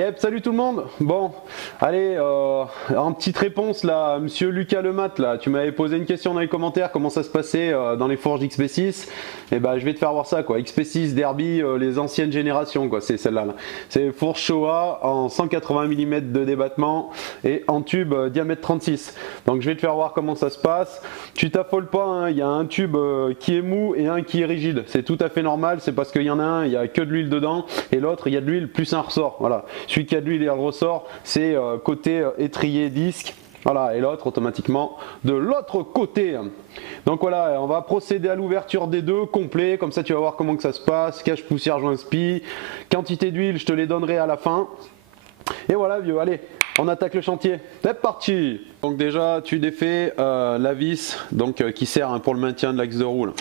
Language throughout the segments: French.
Yep, salut tout le monde. Bon, allez, en petite réponse là, monsieur Lucas Lemat, là, tu m'avais posé une question dans les commentaires, comment ça se passait dans les forges XP6. Et ben, je vais te faire voir ça, quoi. XP6 Derby, les anciennes générations, quoi. C'est celle-là. Là. C'est fourche Showa en 180 mm de débattement et en tube diamètre 36. Donc, je vais te faire voir comment ça se passe. Tu t'affoles pas, hein. Il y a un tube qui est mou et un qui est rigide. C'est tout à fait normal. C'est parce qu'il y en a un, il y a que de l'huile dedans, et l'autre, il y a de l'huile plus un ressort. Voilà. Celui qui a de l'huile et un ressort, c'est côté étrier disque. Voilà, et l'autre automatiquement de l'autre côté. Donc voilà, on va procéder à l'ouverture des deux complet, comme ça tu vas voir comment que ça se passe, cache poussière, joint spi, quantité d'huile, je te les donnerai à la fin. Et voilà vieux, allez, on attaque le chantier. C'est parti. Donc déjà, tu défais la vis donc, qui sert pour le maintien de l'axe de roue. Là.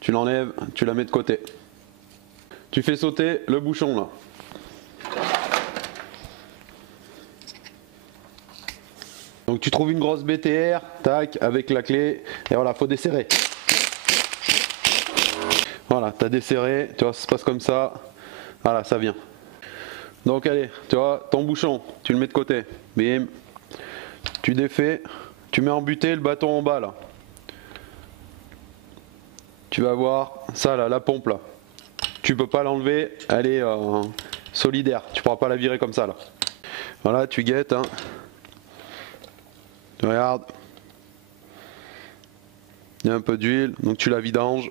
Tu l'enlèves, tu la mets de côté. Tu fais sauter le bouchon là. Donc tu trouves une grosse BTR, tac, avec la clé, et voilà, faut desserrer. Voilà, tu as desserré, tu vois, ça se passe comme ça, voilà, ça vient. Donc allez, tu vois, ton bouchon, tu le mets de côté, bim, tu défais, tu mets en butée le bâton en bas là. Tu vas voir, ça là, la pompe là, tu peux pas l'enlever, elle est solidaire, tu pourras pas la virer comme ça là. Voilà, tu guettes, hein. Regarde, il y a un peu d'huile, donc tu la vidanges.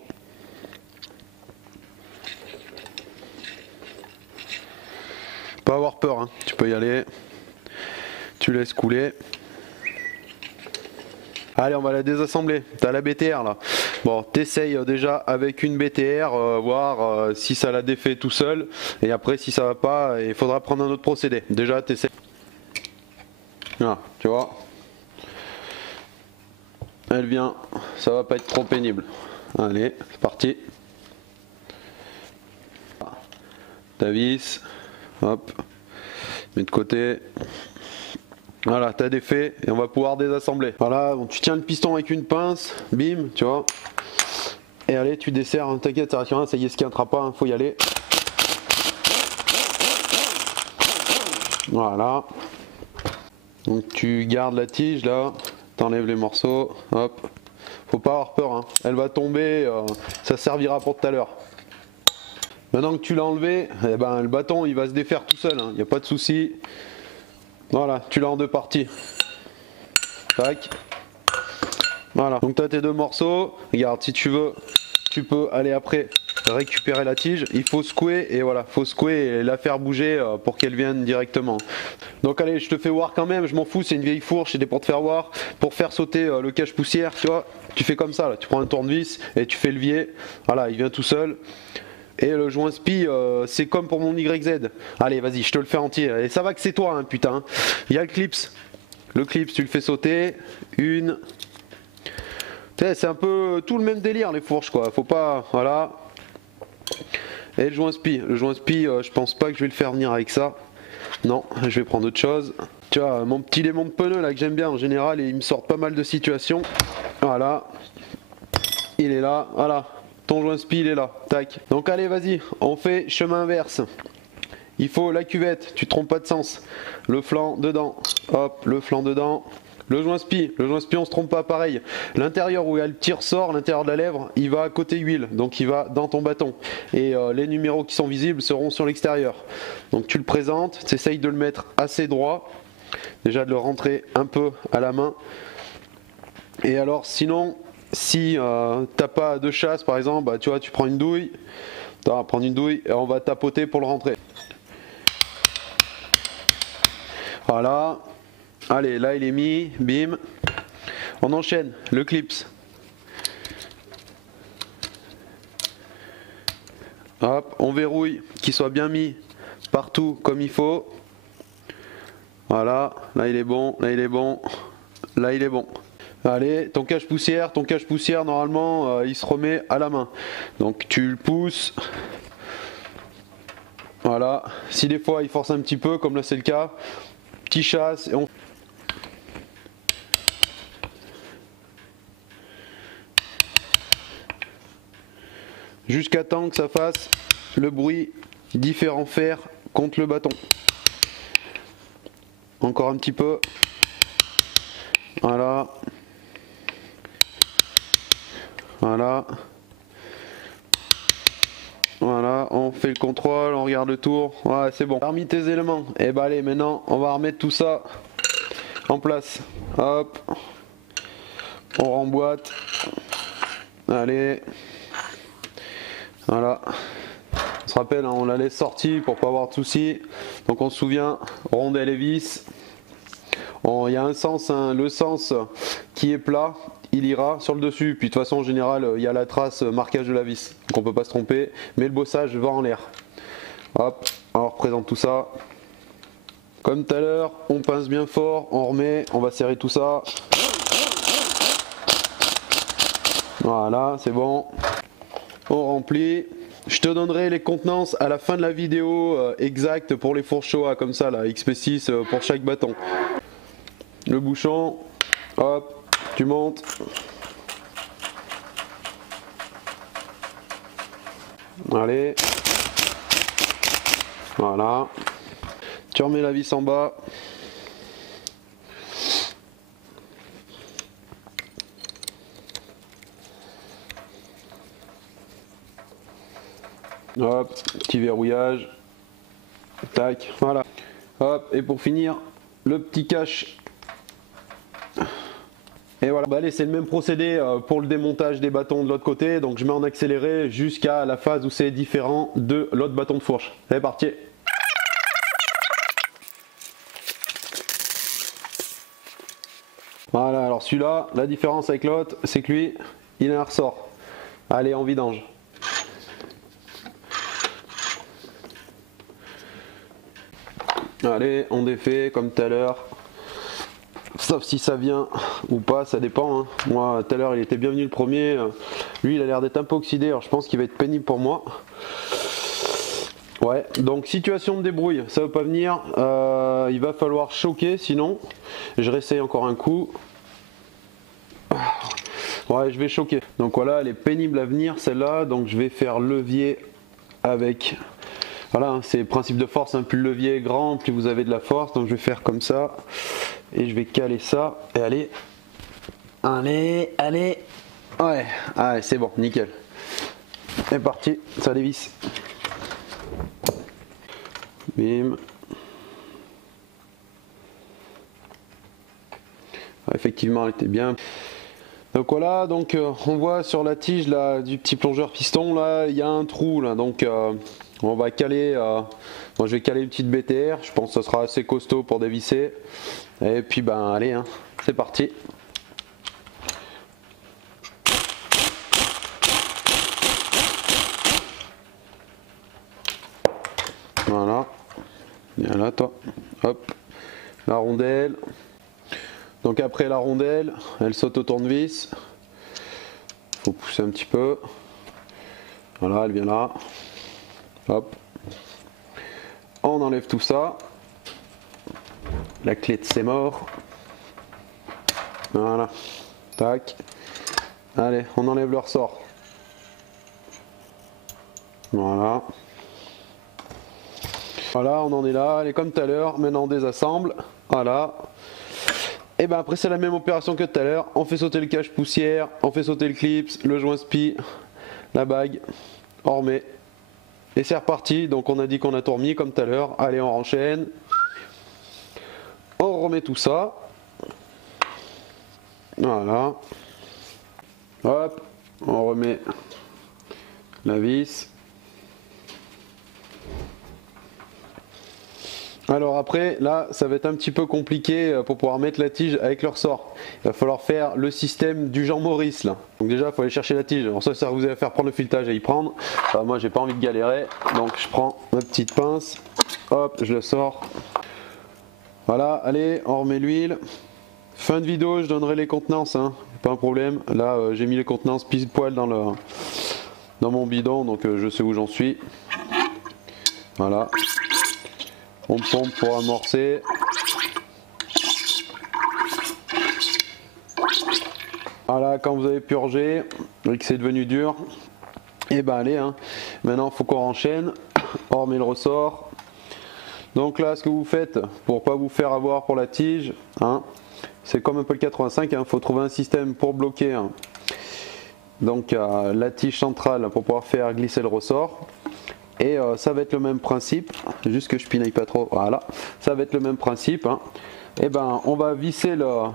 Pas avoir peur, hein. Tu peux y aller. Tu laisses couler. Allez, on va la désassembler. Tu as la BTR là. Bon, t'essayes déjà avec une BTR, voir si ça la défait tout seul. Et après, si ça va pas, il faudra prendre un autre procédé. Déjà, t'essayes. Voilà, tu vois. Elle vient, ça va pas être trop pénible. Allez, c'est parti. Ta vis, hop, mets de côté. Voilà, t'as défait et on va pouvoir désassembler. Voilà, bon, tu tiens le piston avec une pince, bim, tu vois. Et allez, tu desserres, hein, t'inquiète, ça y est, ce qui n'entrera pas, hein, faut y aller. Voilà. Donc tu gardes la tige là. T'enlèves les morceaux, hop, faut pas avoir peur, hein. Elle va tomber, ça servira pour tout à l'heure. Maintenant que tu l'as enlevé, eh ben, le bâton il va se défaire tout seul, il n'y a pas de souci. Voilà, tu l'as en deux parties. Tac. Voilà, donc tu as tes deux morceaux, regarde, si tu veux, tu peux aller après récupérer la tige, il faut secouer et voilà, faut secouer et la faire bouger pour qu'elle vienne directement. Donc allez, je te fais voir quand même, je m'en fous, c'est une vieille fourche, c'était pour te faire voir, pour faire sauter le cache poussière, tu vois, tu fais comme ça, là, tu prends un tournevis et tu fais levier, voilà, il vient tout seul. Et le joint spi, c'est comme pour mon YZ. Allez, vas-y, je te le fais entier. Et ça va que c'est toi, hein, putain. Il y a le clips. Le clips, tu le fais sauter. Une. C'est un peu tout le même délire, les fourches, quoi. Faut pas. Voilà. Et le joint spi. Le joint spi, je pense pas que je vais le faire venir avec ça. Non, je vais prendre autre chose. Tu vois, mon petit lemon de pneu, là, que j'aime bien en général, et il me sort pas mal de situations. Voilà. Il est là. Voilà. Ton joint spi il est là, tac. Donc allez vas-y, on fait chemin inverse. Il faut la cuvette, tu te trompes pas de sens. Le flanc dedans, hop, le flanc dedans. Le joint spi on se trompe pas pareil. L'intérieur où il y a le petit ressort, l'intérieur de la lèvre, il va à côté huile, donc il va dans ton bâton. Et les numéros qui sont visibles seront sur l'extérieur. Donc tu le présentes, tu essayes de le mettre assez droit. Déjà de le rentrer un peu à la main. Et alors sinon, si t'as pas de chasse par exemple, bah, tu vois, tu prends une douille, on va prendre une douille et on va tapoter pour le rentrer. Voilà, allez, là il est mis, bim, on enchaîne le clips. Hop, on verrouille, qu'il soit bien mis partout comme il faut. Voilà, là il est bon, là il est bon, là il est bon. Allez, ton cache poussière normalement il se remet à la main. Donc tu le pousses. Voilà. Si des fois il force un petit peu, comme là c'est le cas, petit chasse et on. Jusqu'à temps que ça fasse le bruit différent fer contre le bâton. encore un petit peu. Voilà. Voilà. Voilà, on fait le contrôle, on regarde le tour. Ouais, c'est bon. Parmi tes éléments. Et bah allez, maintenant, on va remettre tout ça en place. Hop. On remboîte. Allez. Voilà. On se rappelle, hein, on la laisse sortie pour pas avoir de soucis. Donc on se souvient, rondelle et vis. Il y a un sens, hein, le sens qui est plat, il ira sur le dessus. Puis de toute façon, en général, il y a la trace marquage de la vis. Donc on peut pas se tromper. Mais le bossage va en l'air. Hop, on représente tout ça. Comme tout à l'heure, on pince bien fort, on remet, on va serrer tout ça. Voilà, c'est bon. On remplit. Je te donnerai les contenances à la fin de la vidéo exacte pour les fourches Showa, comme ça, là, XP6 pour chaque bâton. Le bouchon, hop, tu montes. Allez. Voilà. Tu remets la vis en bas. Hop, petit verrouillage. Tac, voilà. Hop, et pour finir, le petit cache. Et voilà, bah allez, c'est le même procédé pour le démontage des bâtons de l'autre côté. Donc je mets en accéléré jusqu'à la phase où c'est différent de l'autre bâton de fourche. C'est parti. Voilà, alors celui-là, la différence avec l'autre, c'est que lui, il a un ressort. Allez, en vidange. Allez, on défait comme tout à l'heure. Sauf si ça vient ou pas, ça dépend. Hein. Moi, tout à l'heure, il était bienvenu le premier. Lui, il a l'air d'être un peu oxydé, alors je pense qu'il va être pénible pour moi. Ouais, donc situation de débrouille, ça veut pas venir. Il va falloir choquer, sinon. Je réessaye encore un coup. Ouais, je vais choquer. Donc voilà, elle est pénible à venir, celle-là. Donc je vais faire levier avec... Voilà, c'est le principe de force, hein. Plus le levier est grand, plus vous avez de la force. Donc je vais faire comme ça. Et je vais caler ça. Et allez. Allez, allez. Ouais, allez, c'est bon, nickel. C'est parti, ça dévisse. Bim. Effectivement, elle était bien. Donc voilà, donc on voit sur la tige là, du petit plongeur piston là, il y a un trou là, donc on va caler. Moi je vais caler une petite BTR, je pense que ça sera assez costaud pour dévisser. Et puis ben allez, hein, c'est parti. Voilà, viens là toi, hop, la rondelle. Donc après la rondelle, elle saute au tournevis. Faut pousser un petit peu. Voilà, elle vient là. Hop. On enlève tout ça. La clé de c'est mort. Voilà. Tac. Allez, on enlève le ressort. Voilà. Voilà, on en est là. Allez, comme tout à l'heure. Maintenant, on désassemble. Voilà. Et ben après c'est la même opération que tout à l'heure, on fait sauter le cache poussière, on fait sauter le clips, le joint spi, la bague, on remet. Et c'est reparti, donc on a dit qu'on a tout remis comme tout à l'heure, allez on enchaîne. On remet tout ça. Voilà. Hop, on remet la vis. Alors après, là, ça va être un petit peu compliqué pour pouvoir mettre la tige avec le ressort. Il va falloir faire le système du Jean Maurice là. Donc déjà, il faut aller chercher la tige. Alors ça vous allez faire prendre le filetage et y prendre. Moi, j'ai pas envie de galérer, donc je prends ma petite pince. Hop, je le sors. Voilà, allez, on remet l'huile. Fin de vidéo, je donnerai les contenances, hein. Pas un problème. Là, j'ai mis les contenances pile poil dans mon bidon, donc je sais où j'en suis. Voilà. On pompe pour amorcer. Voilà, quand vous avez purgé et que c'est devenu dur, et ben allez, hein. Maintenant il faut qu'on enchaîne. On remet le ressort. Donc là, ce que vous faites pour pas vous faire avoir pour la tige, hein, c'est comme un peu le 85, il faut trouver un système pour bloquer donc la tige centrale pour pouvoir faire glisser le ressort. Et ça va être le même principe, juste que je pinaille pas trop, voilà, ça va être le même principe. Hein. Et ben on va visser le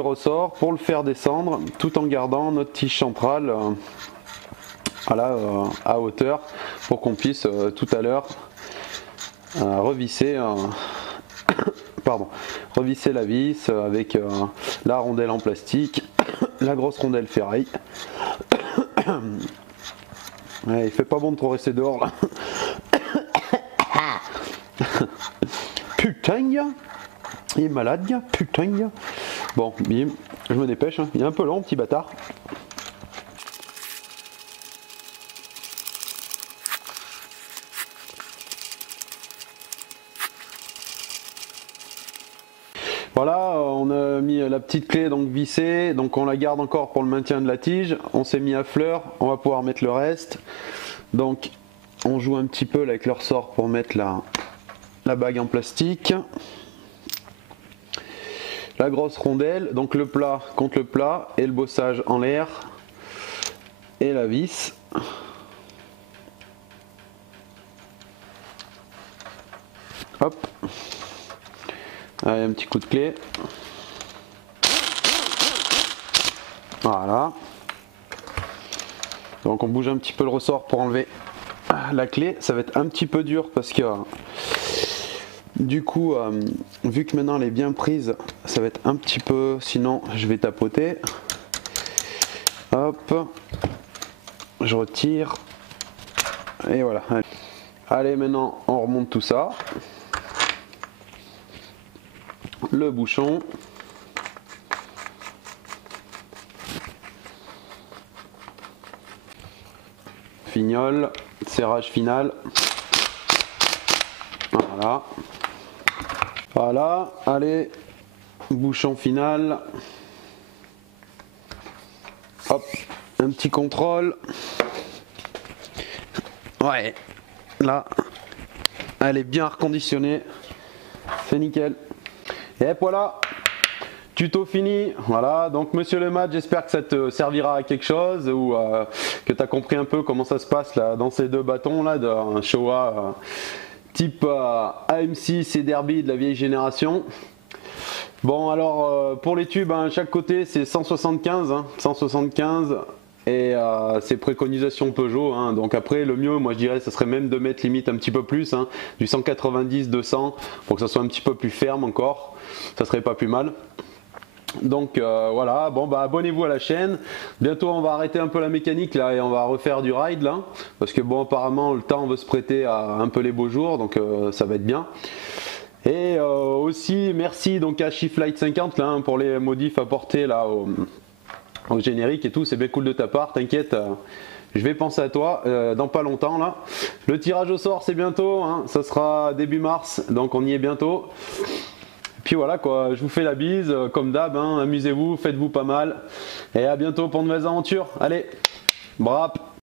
ressort pour le faire descendre tout en gardant notre tige centrale à hauteur pour qu'on puisse tout à l'heure revisser revisser la vis avec la rondelle en plastique, la grosse rondelle ferraille. Ouais, il fait pas bon de trop rester dehors là. Putain, il est malade, gars. Putain, gars. Bon, bim, je me dépêche. Hein. Il est un peu long, petit bâtard. Voilà, on a mis la petite clé donc vissée, donc on la garde encore pour le maintien de la tige. On s'est mis à fleur, on va pouvoir mettre le reste. Donc on joue un petit peu là, avec le ressort pour mettre la bague en plastique. La grosse rondelle, donc le plat contre le plat et le bossage en l'air. Et la vis. Hop. Allez, un petit coup de clé. Voilà. Donc on bouge un petit peu le ressort pour enlever la clé. Ça va être un petit peu dur parce que du coup, vu que maintenant elle est bien prise, ça va être un petit peu, sinon je vais tapoter. Hop. Je retire. Et voilà. Allez, maintenant on remonte tout ça. Le bouchon. Fignole, serrage final. Voilà. Voilà, allez, bouchon final. Hop, un petit contrôle. Ouais, là, elle est bien reconditionnée. C'est nickel. Et voilà, tuto fini. Voilà, donc monsieur le match, j'espère que ça te servira à quelque chose ou que tu as compris un peu comment ça se passe là, dans ces deux bâtons là, d'un Showa type AM6 et Derby de la vieille génération. Bon, alors pour les tubes, hein, chaque côté c'est 175, hein, 175 et c'est préconisation Peugeot. Hein, donc après, le mieux, moi je dirais, ça serait même de mettre limite un petit peu plus, hein, du 190-200 pour que ça soit un petit peu plus ferme encore. Ça serait pas plus mal. Donc voilà, bon bah abonnez-vous à la chaîne. Bientôt on va arrêter un peu la mécanique là et on va refaire du ride là, parce que bon apparemment le temps veut se prêter à un peu les beaux jours, donc ça va être bien. Et aussi merci donc à Shiflight 50 là, hein, pour les modifs apportés là au générique et tout, c'est bien cool de ta part, t'inquiète. Je vais penser à toi dans pas longtemps là. Le tirage au sort c'est bientôt, hein, ça sera début mars, donc on y est bientôt. Puis voilà quoi, je vous fais la bise, comme d'hab, hein, amusez-vous, faites-vous pas mal. Et à bientôt pour de nouvelles aventures. Allez, brap.